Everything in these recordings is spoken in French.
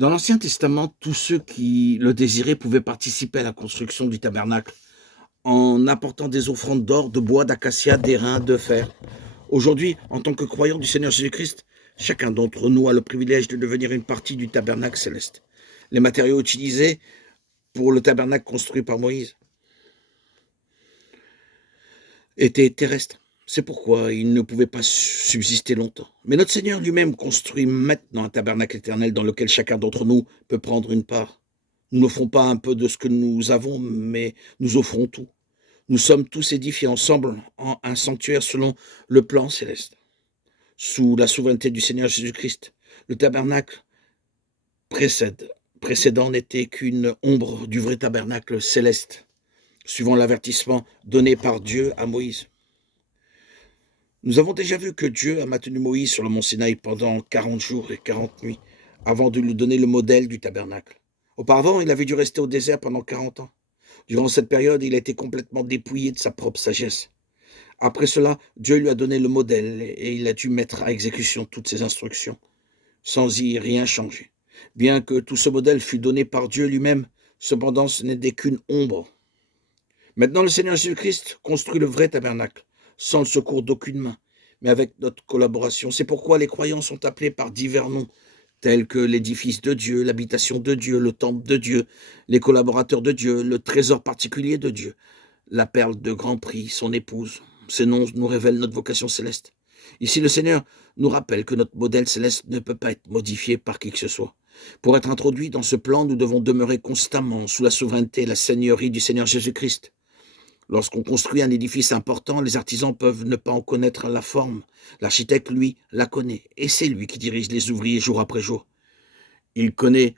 Dans l'Ancien Testament, tous ceux qui le désiraient pouvaient participer à la construction du tabernacle en apportant des offrandes d'or, de bois, d'acacia, d'airain, de fer. Aujourd'hui, en tant que croyant du Seigneur Jésus-Christ, chacun d'entre nous a le privilège de devenir une partie du tabernacle céleste. Les matériaux utilisés pour le tabernacle construit par Moïse étaient terrestres. C'est pourquoi il ne pouvait pas subsister longtemps. Mais notre Seigneur lui-même construit maintenant un tabernacle éternel dans lequel chacun d'entre nous peut prendre une part. Nous n'offrons pas un peu de ce que nous avons, mais nous offrons tout. Nous sommes tous édifiés ensemble en un sanctuaire selon le plan céleste. Sous la souveraineté du Seigneur Jésus-Christ, le tabernacle précédent n'était qu'une ombre du vrai tabernacle céleste, suivant l'avertissement donné par Dieu à Moïse. Nous avons déjà vu que Dieu a maintenu Moïse sur le mont Sinaï pendant 40 jours et 40 nuits, avant de lui donner le modèle du tabernacle. Auparavant, il avait dû rester au désert pendant 40 ans. Durant cette période, il a été complètement dépouillé de sa propre sagesse. Après cela, Dieu lui a donné le modèle et il a dû mettre à exécution toutes ses instructions, sans y rien changer. Bien que tout ce modèle fût donné par Dieu lui-même, cependant ce n'était qu'une ombre. Maintenant, le Seigneur Jésus-Christ construit le vrai tabernacle, sans le secours d'aucune main, mais avec notre collaboration. C'est pourquoi les croyants sont appelés par divers noms, tels que l'édifice de Dieu, l'habitation de Dieu, le temple de Dieu, les collaborateurs de Dieu, le trésor particulier de Dieu, la perle de grand prix, son épouse. Ces noms nous révèlent notre vocation céleste. Ici, le Seigneur nous rappelle que notre modèle céleste ne peut pas être modifié par qui que ce soit. Pour être introduit dans ce plan, nous devons demeurer constamment sous la souveraineté et la seigneurie du Seigneur Jésus-Christ. Lorsqu'on construit un édifice important, les artisans peuvent ne pas en connaître la forme. L'architecte, lui, la connaît, et c'est lui qui dirige les ouvriers jour après jour. Il connaît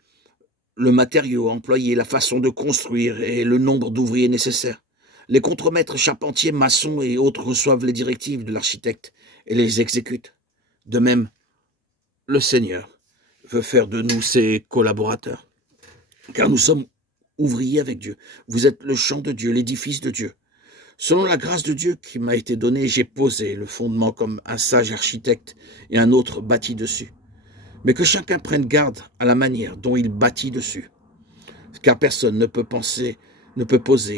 le matériau employé, la façon de construire et le nombre d'ouvriers nécessaires. Les contremaîtres, charpentiers, maçons et autres reçoivent les directives de l'architecte et les exécutent. De même, le Seigneur veut faire de nous ses collaborateurs, car nous sommes ouvriers avec Dieu. Vous êtes le champ de Dieu, l'édifice de Dieu. Selon la grâce de Dieu qui m'a été donnée, j'ai posé le fondement comme un sage architecte et un autre bâti dessus. Mais que chacun prenne garde à la manière dont il bâtit dessus. Car personne ne peut poser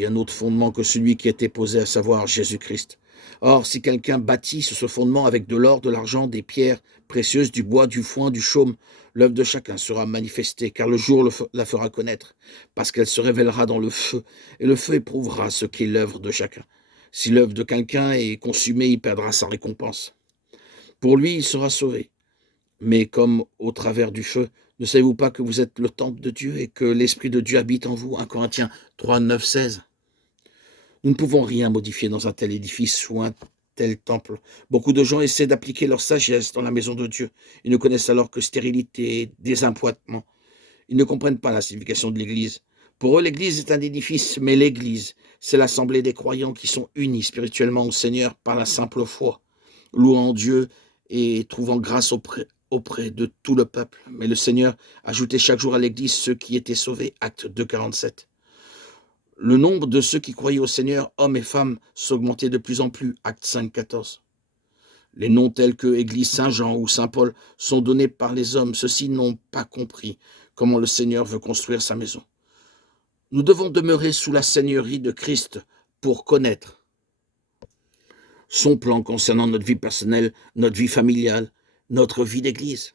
un autre fondement que celui qui a été posé, à savoir Jésus-Christ. Or, si quelqu'un bâtit sur ce fondement avec de l'or, de l'argent, des pierres précieuses, du bois, du foin, du chaume, l'œuvre de chacun sera manifestée, car le jour la fera connaître, parce qu'elle se révélera dans le feu, et le feu éprouvera ce qu'est l'œuvre de chacun. Si l'œuvre de quelqu'un est consumée, il perdra sa récompense. Pour lui, il sera sauvé, mais comme au travers du feu. Ne savez-vous pas que vous êtes le temple de Dieu et que l'Esprit de Dieu habite en vous? 1 Corinthiens 3, 9, 16. Nous ne pouvons rien modifier dans un tel édifice ou un tel temple. Beaucoup de gens essaient d'appliquer leur sagesse dans la maison de Dieu. Ils ne connaissent alors que stérilité, désappointement. Ils ne comprennent pas la signification de l'Église. Pour eux, l'Église est un édifice, mais l'Église, c'est l'assemblée des croyants qui sont unis spirituellement au Seigneur par la simple foi, louant Dieu et trouvant grâce auprès de tout le peuple. Mais le Seigneur ajoutait chaque jour à l'Église ceux qui étaient sauvés. Acte 2, 47. Le nombre de ceux qui croyaient au Seigneur, hommes et femmes, s'augmentait de plus en plus. Acte 5, 14. Les noms tels que Église Saint-Jean ou Saint-Paul sont donnés par les hommes. Ceux-ci n'ont pas compris comment le Seigneur veut construire sa maison. Nous devons demeurer sous la seigneurie de Christ pour connaître son plan concernant notre vie personnelle, notre vie familiale, notre vie d'église.